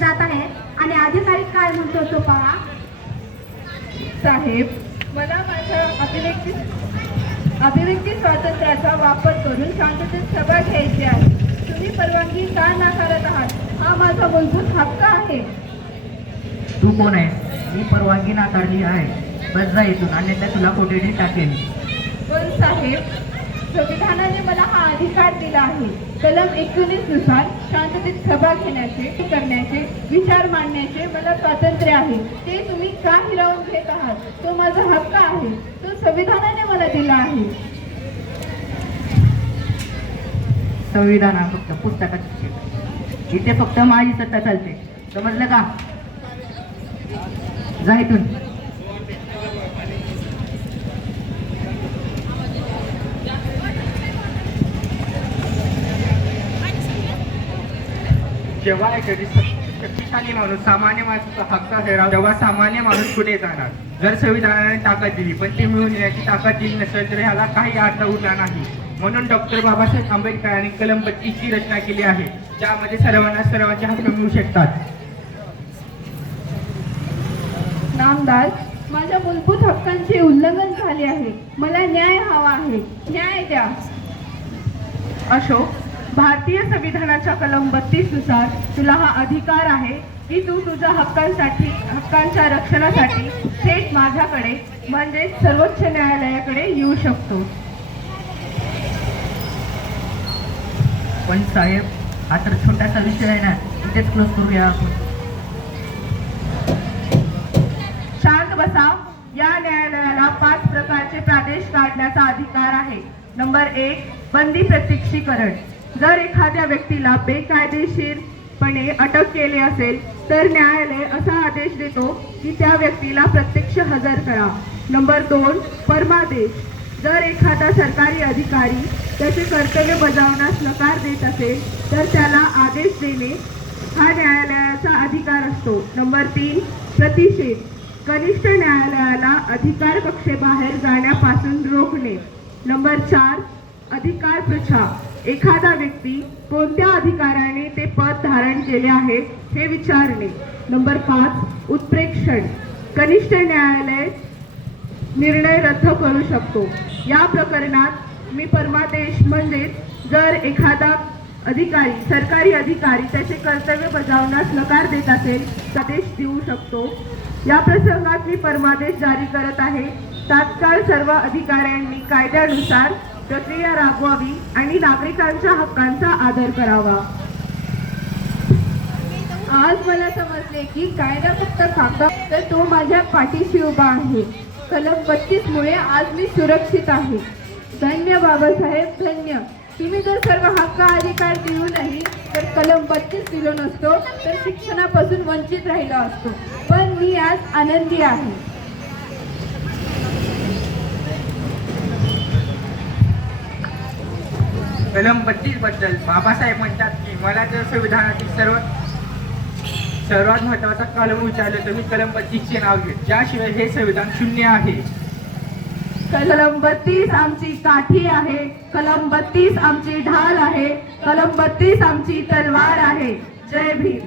जात आहेत आणि अधिकारी काय म्हणतो तो पहा. साहेब, मला माझ्या अभिव्यक्ती स्वातंत्र्याचा वापर करून शांततेत सभा घ्यायची आहे. तुम्ही परवानगी का नाकारत आहात? हा माझा मूलभूत हक्क आहे. तू कोण आहेस? मी परवानगी नाकारली आहे. बस जा इथून, अन्यथा तुला कोठडीत टाकेल. पण साहेब, संविधानाने मला हा अधिकार दिला आहे. कलम 19 नुसार शांततेत सभा घेण्याचे, करण्याचे, विचार मांडण्याचे मला स्वातंत्र्य आहे. ते तुम्ही का हिरावून घेत आहात? तो माझा हक्क आहे. तो संविधानाने मला दिला आहे. संविधान हा फक्त पुस्तकाची शेत. इथे फक्त माझी सत्ता चालते. समजलं का? जा इथून. जेव्हा एखादी शक्तिशाली माणूस सामान्य माणसाचा हक्क ठराव, तेव्हा सामान्य माणूस कुठे जाणार? जर संविधानाने ताकद दिली पण ती मिळवून येण्याची ताकद दिली नसेल तर ह्याला काही अर्थ उरला नाही. म्हणून डॉक्टर बाबासाहेब आंबेडकरांनी कलम 32 ची रचना केली आहे, ज्यामध्ये सर्वांना सर्वांचे हक्क मिळू शकतात. नामदार, माझ्या मूलभूत हक्कांचे उल्लंघन झाले आहे. मला न्याय हवा आहे. न्याय द्या. अशोक, भारतीय संविधानाच्या कलम 32 नुसार तुला हा अधिकार आहे की तू तुझ्या हक्कांच्या रक्षणासाठी थेट माझ्याकडे म्हणजेच सर्वोच्च न्यायालयाकडे येऊ शकतो. पण साहेब, हा तर छोटासा विषय आहे ना, इथेच क्लोज करूया आपण. शांत बसा. या न्यायालयाला 5 प्रकारचे प्रादेश काढण्याचा अधिकार आहे. नंबर 1, बंदी प्रत्यक्षीकरण. जर एखाद्या व्यक्तीला बेकायदेशीरपणे अटक केली असेल तर न्यायालय असा आदेश देतो की त्या व्यक्तीला प्रत्यक्ष हजर करा. नंबर 2, परमादेश. जर एखादा सरकारी अधिकारी त्याचे कर्तव्य बजावण्यास नकार देत असेल तर त्याला आदेश देणे हा न्यायालयाचा अधिकार असतो. नंबर 3, प्रतिषेध. कनिष्ठ न्यायालयाला अधिकार कक्षेबाहेर जाण्यापासून रोखणे. नंबर 4, अधिकार पृच्छा. एखादा व्यक्ती कोणत्या अधिकाराने ते पद धारण केले आहे हे विचारणे. नंबर 5, उत्प्रेक्षण. कनिष्ठ न्यायालय निर्णय रद्द करू शकतो. या प्रकरणात मी परमादेश म्हणजेच जर एखादा अधिकारी, सरकारी अधिकारी त्याचे कर्तव्य बजावण्यास नकार देत असेल तर आदेश देऊ शकतो. या प्रसंगात मी परमादेश जारी करत आहे. तात्काळ सर्व अधिकाऱ्यांनी कायद्यानुसार प्रक्रिया राबवावी आणि नागरिकांच्या हक्कांचा आदर करावा. आज मला समजले की कायदा फक्त कागद तर तो माझ्या पाठीशी उभा आहे. कलम 32 मुळे आज मी सुरक्षित आहे. धन्य बाबासाहेब, धन्य. तुम्ही जर सर्व हक्क अधिकार देऊनही तर कलम 32 दिलो नसतो तर शिक्षणापासून वंचित राहिलो असतो. पण मी आज आनंदी आहे. कलम 32 बद्दल बाबासाहेब म्हणतात की मला जर संविधानातील सर्वात महत्वाचा कलम विचारलं तर मी कलम 32 चे नाव घेत, ज्याशिवाय हे संविधान शून्य आहे. कलम 32 आमची काठी आहे. कलम 32 आमची ढाल आहे. कलम 32 आमची तलवार आहे. जय भीम.